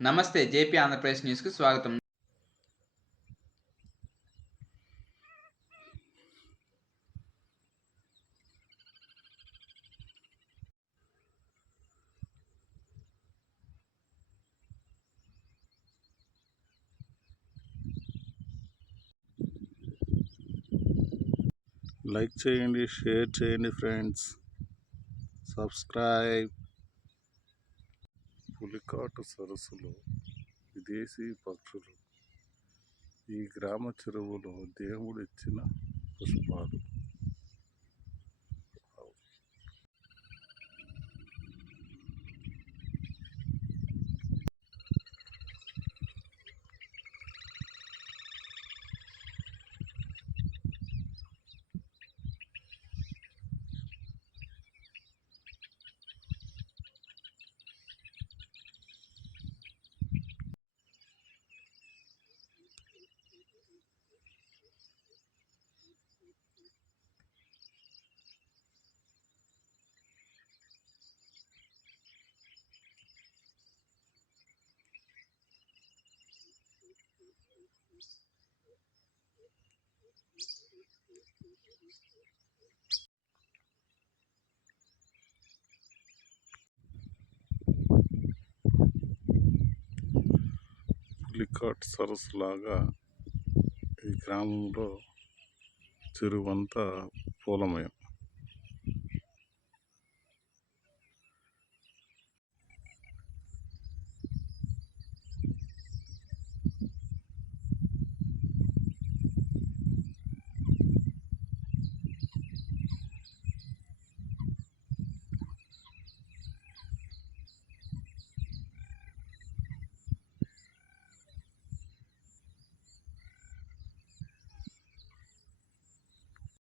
నమస్తే జేపీ ఆంధ్రప్రదేశ్ న్యూస్కి స్వాగతం. లైక్ చేయండి షేర్ చేయండి ఫ్రెండ్స్. సబ్స్క్రైబ్. పులికాటు సరస్సులో విదేశీ పక్షులు ఈ గ్రామ చెరువులో దేవుడిచ్చిన పుష్పాలు. పులికాట్ సరస్సు లాగా ఈ గ్రామంలో చెరువంతా పూలమయం.